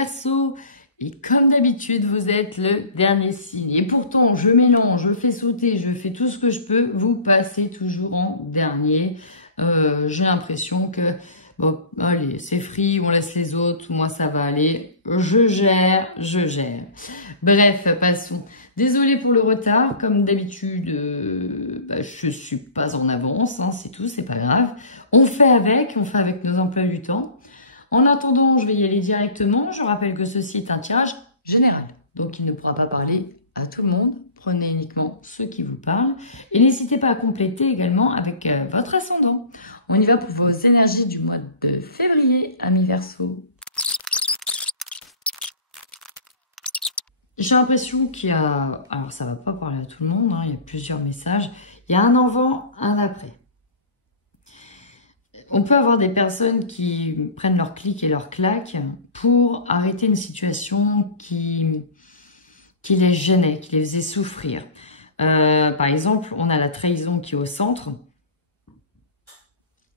Verseau. Et comme d'habitude, vous êtes le dernier signe. Et pourtant, je mélange, je fais sauter, je fais tout ce que je peux. Vous passez toujours en dernier. J'ai l'impression que, bon, allez, c'est free, on laisse les autres. Moi, ça va aller. Je gère, je gère. Bref, passons. Désolée pour le retard. Comme d'habitude, je suis pas en avance. Hein, c'est tout, c'est pas grave. On fait avec nos emplois du temps. En attendant, je vais y aller directement. Je rappelle que ceci est un tirage général. Donc, il ne pourra pas parler à tout le monde. Prenez uniquement ceux qui vous parlent. Et n'hésitez pas à compléter également avec votre ascendant. On y va pour vos énergies du mois de février, amis Verseau. J'ai l'impression qu'il y a... Alors, ça ne va pas parler à tout le monde. Hein, il y a plusieurs messages. Il y a un avant, un après. On peut avoir des personnes qui prennent leur clic et leur claque pour arrêter une situation qui les gênait, qui les faisait souffrir. Par exemple, on a la trahison qui est au centre.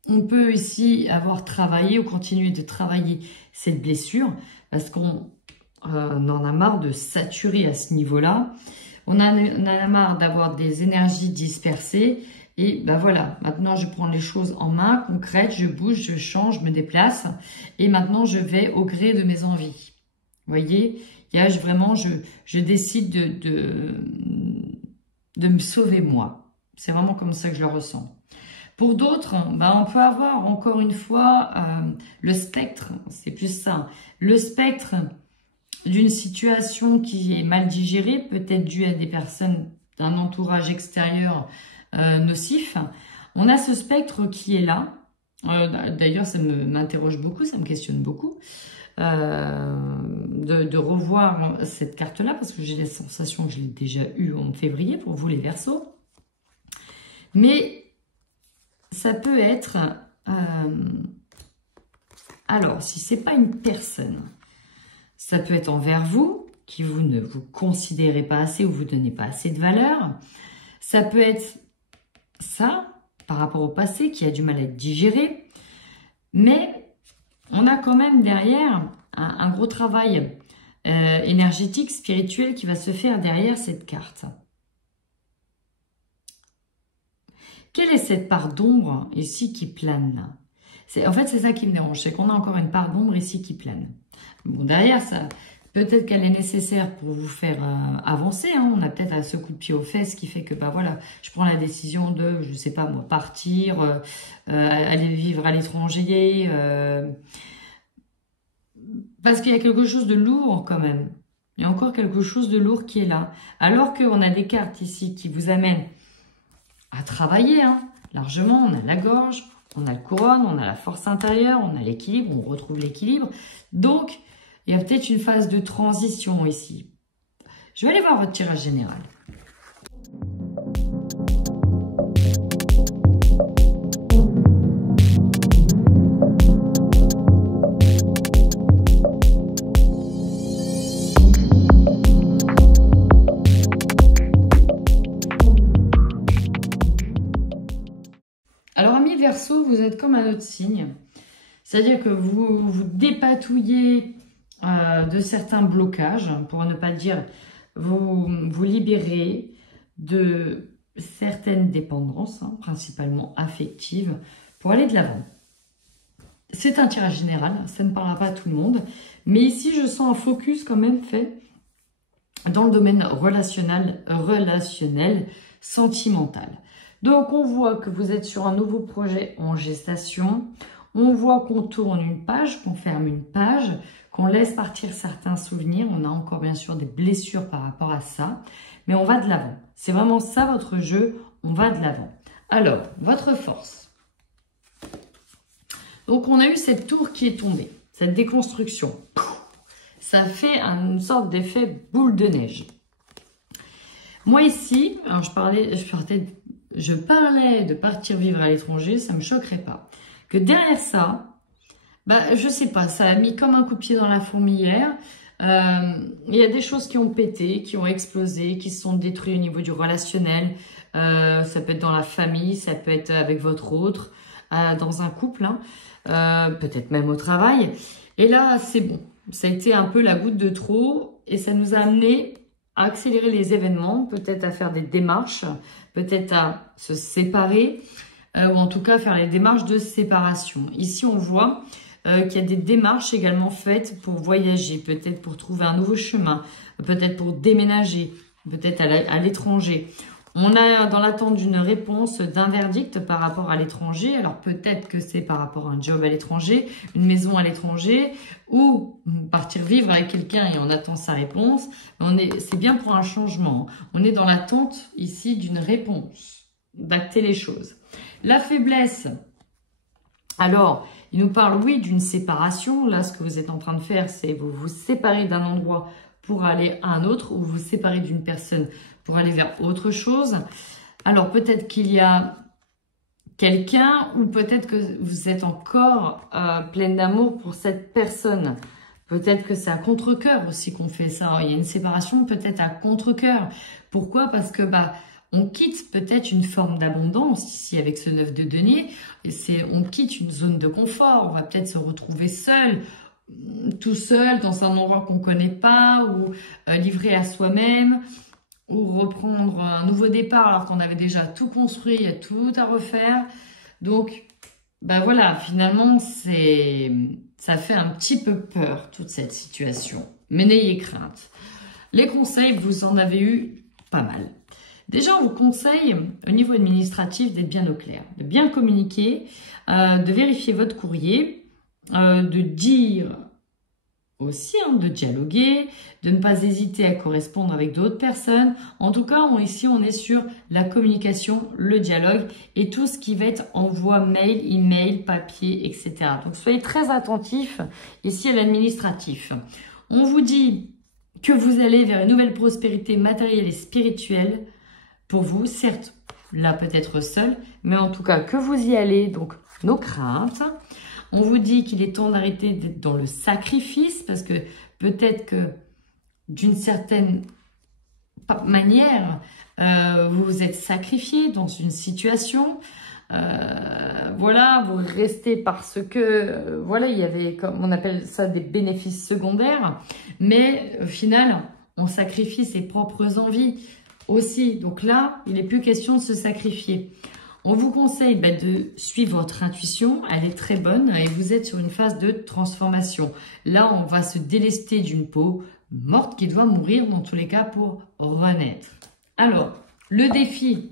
On peut ici avoir travaillé ou continuer de travailler cette blessure parce qu'on en a marre de saturer à ce niveau-là. On en a marre d'avoir des énergies dispersées. Et ben voilà, maintenant je prends les choses en main, concrètes, je bouge, je change, je me déplace. Et maintenant je vais au gré de mes envies. Vous voyez, il y a vraiment, je décide de me sauver moi. C'est vraiment comme ça que je le ressens. Pour d'autres, ben on peut avoir encore une fois le spectre, c'est plus ça. Le spectre d'une situation qui est mal digérée, peut-être due à des personnes d'un entourage extérieur nocif. On a ce spectre qui est là. D'ailleurs, ça m'interroge beaucoup, ça me questionne beaucoup de revoir cette carte-là parce que j'ai la sensation que je l'ai déjà eue en février pour vous les Verseaux. Mais ça peut être... alors, si c'est pas une personne, ça peut être envers vous, qui vous ne vous considérez pas assez ou vous donnez pas assez de valeur. Ça peut être ça, par rapport au passé, qui a du mal à être digéré. Mais on a quand même derrière un gros travail énergétique, spirituel qui va se faire derrière cette carte. Quelle est cette part d'ombre ici qui plane là? En fait, c'est ça qui me dérange, c'est qu'on a encore une part d'ombre ici qui plane. Bon, derrière, ça, peut-être qu'elle est nécessaire pour vous faire avancer. Hein. On a peut-être ce coup de pied aux fesses qui fait que, bah voilà, je prends la décision de, je sais pas moi, partir, aller vivre à l'étranger. Parce qu'il y a quelque chose de lourd quand même. Il y a encore quelque chose de lourd qui est là. Alors qu'on a des cartes ici qui vous amènent à travailler, hein, largement. On a la gorge, on a le couronne, on a la force intérieure, on a l'équilibre, on retrouve l'équilibre. Donc, il y a peut-être une phase de transition ici. Je vais aller voir votre tirage général. Alors, amis Verseau, vous êtes comme un autre signe. C'est-à-dire que vous vous dépatouillez de certains blocages, pour ne pas dire vous libérez de certaines dépendances, hein, principalement affectives, pour aller de l'avant. C'est un tirage général, ça ne parlera pas à tout le monde, mais ici je sens un focus quand même fait dans le domaine relationnel, sentimental. Donc on voit que vous êtes sur un nouveau projet en gestation, on voit qu'on tourne une page, qu'on ferme une page, qu'on laisse partir certains souvenirs. On a encore bien sûr des blessures par rapport à ça, mais on va de l'avant. C'est vraiment ça votre jeu, on va de l'avant. Alors, votre force. Donc on a eu cette tour qui est tombée, cette déconstruction. Ça fait une sorte d'effet boule de neige. Moi ici, alors je parlais de partir vivre à l'étranger, ça ne me choquerait pas. Que derrière ça, bah, je sais pas, ça a mis comme un coup de pied dans la fourmilière. Il y a des choses qui ont pété, qui ont explosé, qui se sont détruites au niveau du relationnel. Ça peut être dans la famille, ça peut être avec votre autre, dans un couple, hein, peut-être même au travail. Et là, c'est bon. ça a été un peu la goutte de trop et ça nous a amené à accélérer les événements, peut-être à faire des démarches, peut-être à se séparer, ou en tout cas faire les démarches de séparation. Ici, on voit qu'il y a des démarches également faites pour voyager, peut-être pour trouver un nouveau chemin, peut-être pour déménager, peut-être à l'étranger. On a dans l'attente d'une réponse d'un verdict par rapport à l'étranger. Alors peut-être que c'est par rapport à un job à l'étranger, une maison à l'étranger, ou partir vivre avec quelqu'un et on attend sa réponse. C'est bien pour un changement. On est dans l'attente ici d'une réponse, d'acter les choses. La faiblesse, alors il nous parle oui d'une séparation. Là ce que vous êtes en train de faire, c'est vous vous séparer d'un endroit pour aller à un autre, ou vous séparer d'une personne pour aller vers autre chose. Alors peut-être qu'il y a quelqu'un, ou peut-être que vous êtes encore pleine d'amour pour cette personne. Peut-être que c'est à contre-cœur aussi qu'on fait ça. Il y a une séparation peut-être à contre-cœur. Pourquoi? Parce que on quitte peut-être une forme d'abondance ici avec ce 9 de denier. On quitte une zone de confort. On va peut-être se retrouver seul, tout seul dans un endroit qu'on ne connaît pas, ou livré à soi-même, ou reprendre un nouveau départ alors qu'on avait déjà tout construit, il y a tout à refaire. Donc, voilà, finalement, ça fait un petit peu peur, toute cette situation. Mais n'ayez crainte. Les conseils, vous en avez eu pas mal. Déjà, on vous conseille, au niveau administratif, d'être bien au clair, de bien communiquer, de vérifier votre courrier, de dire aussi, de dialoguer, de ne pas hésiter à correspondre avec d'autres personnes. En tout cas, ici, on est sur la communication, le dialogue et tout ce qui va être envoi mail, email, papier, etc. Donc, soyez très attentifs ici à l'administratif. On vous dit que vous allez vers une nouvelle prospérité matérielle et spirituelle pour vous. Certes, là, peut-être seul, mais en tout cas, que vous y allez, donc nos craintes. On vous dit qu'il est temps d'arrêter d'être dans le sacrifice parce que peut-être que d'une certaine manière, vous vous êtes sacrifié dans une situation. Voilà, vous restez parce que, voilà, il y avait, comme on appelle ça, des bénéfices secondaires. Mais au final, on sacrifie ses propres envies aussi. Donc là, il n'est plus question de se sacrifier. On vous conseille de suivre votre intuition, elle est très bonne et vous êtes sur une phase de transformation. Là, on va se délester d'une peau morte qui doit mourir dans tous les cas pour renaître. Alors, le défi,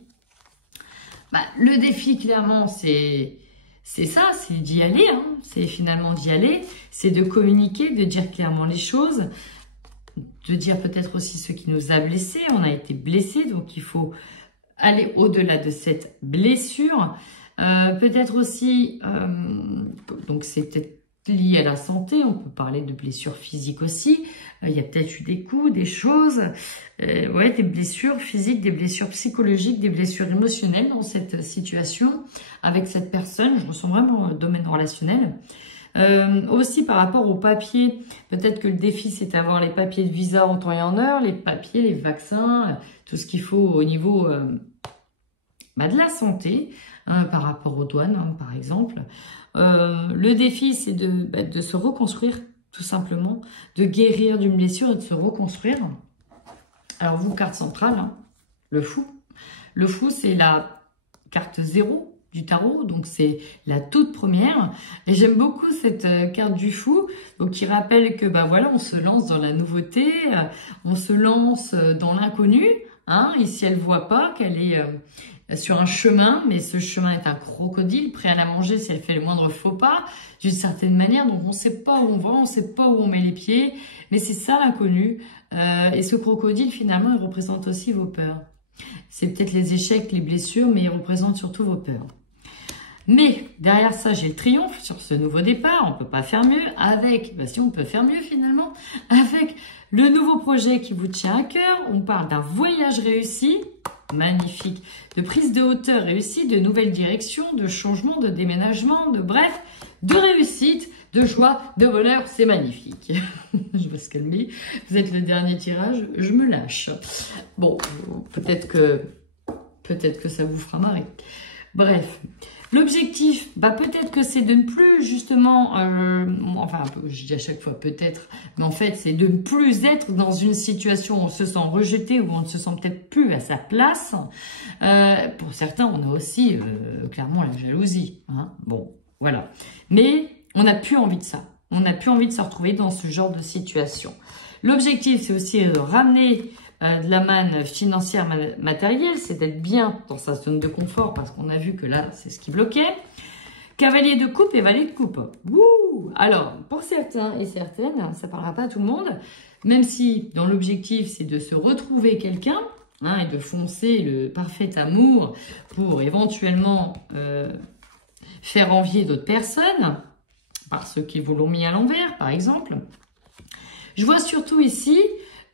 clairement, c'est ça, c'est d'y aller, c'est finalement d'y aller, c'est de communiquer, de dire clairement les choses, de dire peut-être aussi ce qui nous a blessés. On a été blessés, donc il faut aller au-delà de cette blessure. Peut-être aussi, donc c'est peut-être lié à la santé, on peut parler de blessures physiques aussi. Il y a peut-être eu des coups, des choses, des blessures physiques, des blessures psychologiques, des blessures émotionnelles dans cette situation avec cette personne. Je ressens vraiment le domaine relationnel. Aussi par rapport aux papiers, peut-être que le défi c'est d'avoir les papiers de visa en temps et en heure, les papiers, les vaccins, tout ce qu'il faut au niveau de la santé, par rapport aux douanes par exemple. Le défi c'est de se reconstruire tout simplement, de guérir d'une blessure et de se reconstruire. Alors vous, carte centrale, le fou. Le fou c'est la carte 0 du tarot, donc c'est la toute première. Et j'aime beaucoup cette carte du fou, donc qui rappelle que voilà, on se lance dans la nouveauté, on se lance dans l'inconnu. Ici, elle voit pas qu'elle est sur un chemin, mais ce chemin est un crocodile prêt à la manger si elle fait le moindre faux pas, d'une certaine manière. Donc on ne sait pas où on va, on ne sait pas où on met les pieds, mais c'est ça l'inconnu. Et ce crocodile, finalement, il représente aussi vos peurs. C'est peut-être les échecs, les blessures, mais il représente surtout vos peurs. Mais derrière ça, j'ai le triomphe sur ce nouveau départ. On ne peut pas faire mieux avec, si on peut faire mieux finalement, avec le nouveau projet qui vous tient à cœur. On parle d'un voyage réussi, magnifique, de prise de hauteur réussie, de nouvelles directions, de changement, de déménagement, bref, de réussite, de joie, de bonheur. C'est magnifique. Je vais se calmer. Vous êtes le dernier tirage, je me lâche. Bon, peut-être que ça vous fera marrer. Bref. L'objectif, bah peut-être que c'est de ne plus justement, enfin je dis à chaque fois peut-être, mais en fait c'est de ne plus être dans une situation où on se sent rejeté, où on ne se sent peut-être plus à sa place. Pour certains, on a aussi clairement la jalousie. Hein. Bon, voilà. Mais on n'a plus envie de ça. On n'a plus envie de se retrouver dans ce genre de situation. L'objectif, c'est aussi de ramener de la manne financière matérielle, c'est d'être bien dans sa zone de confort, parce qu'on a vu que là, c'est ce qui bloquait. Cavalier de coupe et valet de coupe. Ouh. Alors, pour certains et certaines, ça ne parlera pas à tout le monde, même si dans l'objectif, c'est de se retrouver quelqu'un, hein, et de foncer le parfait amour pour éventuellement faire envier d'autres personnes, par ceux qui vous l'ont mis à l'envers, par exemple. Je vois surtout ici,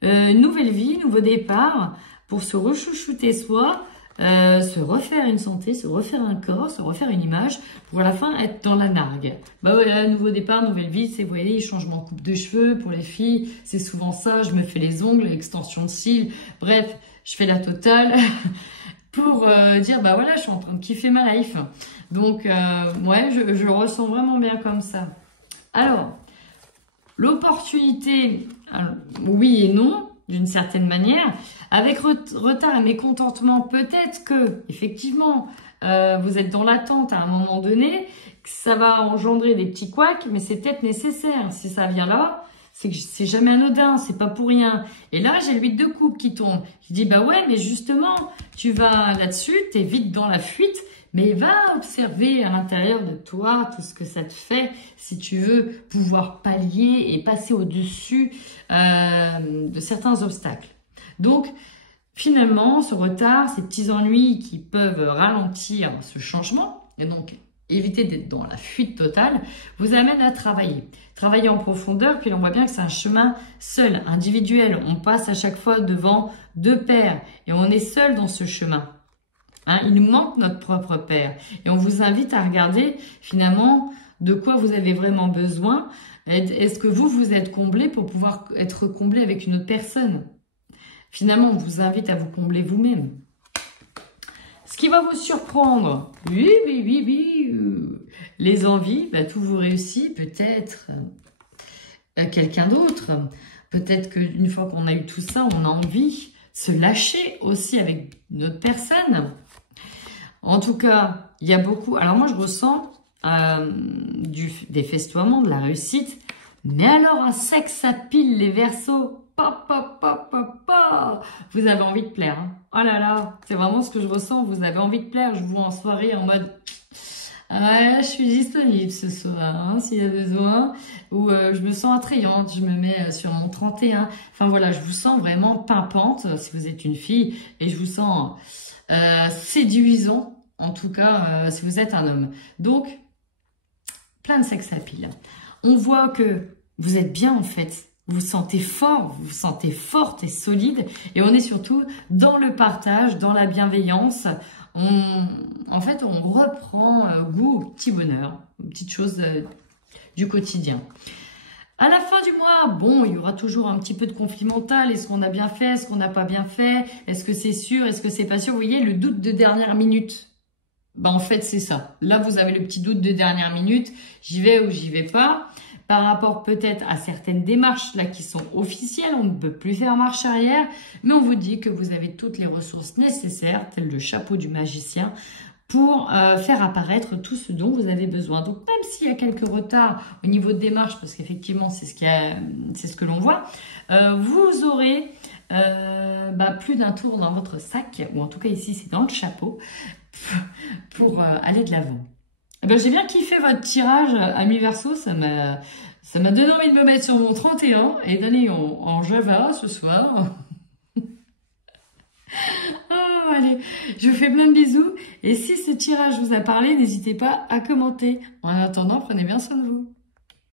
nouvelle vie, nouveau départ, pour se rechouchouter soi, se refaire une santé, se refaire un corps, se refaire une image, pour à la fin être dans la nargue. Bah voilà, nouveau départ, nouvelle vie, c'est, vous voyez, changement de coupe de cheveux, pour les filles, c'est souvent ça, je me fais les ongles, extension de cils, bref, je fais la totale, pour dire, bah voilà, je suis en train de kiffer ma life. Donc, ouais, je ressens vraiment bien comme ça. Alors, l'opportunité, oui et non, d'une certaine manière. Avec retard et mécontentement, peut-être que, effectivement, vous êtes dans l'attente à un moment donné, que ça va engendrer des petits couacs, mais c'est peut-être nécessaire. Si ça vient là, c'est que c'est jamais anodin, c'est pas pour rien. Et là, j'ai le 8 de coupe qui tombe. Je dis, bah ouais, mais justement, tu vas là-dessus, t'es vite dans la fuite, mais va observer à l'intérieur de toi tout ce que ça te fait si tu veux pouvoir pallier et passer au-dessus de certains obstacles. Donc, finalement, ce retard, ces petits ennuis qui peuvent ralentir ce changement, et donc éviter d'être dans la fuite totale, vous amène à travailler. Travailler en profondeur, puis on voit bien que c'est un chemin seul, individuel. On passe à chaque fois devant deux pairs et on est seul dans ce chemin. Hein, il nous manque notre propre père. Et on vous invite à regarder finalement de quoi vous avez vraiment besoin. Est-ce que vous êtes comblé pour pouvoir être comblé avec une autre personne? Finalement, on vous invite à vous combler vous-même. Ce qui va vous surprendre, oui, les envies, bah, tout vous réussit, peut-être quelqu'un d'autre. Peut-être qu'une fois qu'on a eu tout ça, on a envie de se lâcher aussi avec une autre personne. En tout cas, il y a beaucoup... Alors moi, je ressens des festoiements, de la réussite. Mais alors, un sexe à pile, les Verseaux. Vous avez envie de plaire. Hein. Oh là là, c'est vraiment ce que je ressens. Vous avez envie de plaire. Je vous vois en soirée en mode... Ouais, je suis disponible ce soir, hein, s'il y a besoin. Ou je me sens attrayante, je me mets sur mon 31. Enfin voilà, je vous sens vraiment pimpante si vous êtes une fille. Et je vous sens séduisant, en tout cas, si vous êtes un homme. Donc, plein de sex appeal. On voit que vous êtes bien en fait. Vous vous sentez fort, vous vous sentez forte et solide. Et on est surtout dans le partage, dans la bienveillance. En fait, on reprend goût au petit bonheur, aux petites choses du quotidien. À la fin du mois, bon, il y aura toujours un petit peu de conflit mental. Est-ce qu'on a bien fait? Est-ce qu'on n'a pas bien fait? Est-ce que c'est sûr? Est-ce que c'est pas sûr? Vous voyez, le doute de dernière minute. Ben, en fait, c'est ça. Là, vous avez le petit doute de dernière minute. J'y vais ou j'y vais pas. Par rapport peut-être à certaines démarches là qui sont officielles, on ne peut plus faire marche arrière, mais on vous dit que vous avez toutes les ressources nécessaires, tel le chapeau du magicien, pour faire apparaître tout ce dont vous avez besoin. Donc même s'il y a quelques retards au niveau de démarche, parce qu'effectivement c'est ce que l'on voit, vous aurez plus d'un tour dans votre sac, ou en tout cas ici c'est dans le chapeau, pour aller de l'avant. Eh ben, j'ai bien kiffé votre tirage, ami Verseau, ça m'a donné envie de me mettre sur mon 31 et d'aller en Java ce soir. Oh, allez, je vous fais plein de bisous et si ce tirage vous a parlé, n'hésitez pas à commenter. En attendant, prenez bien soin de vous.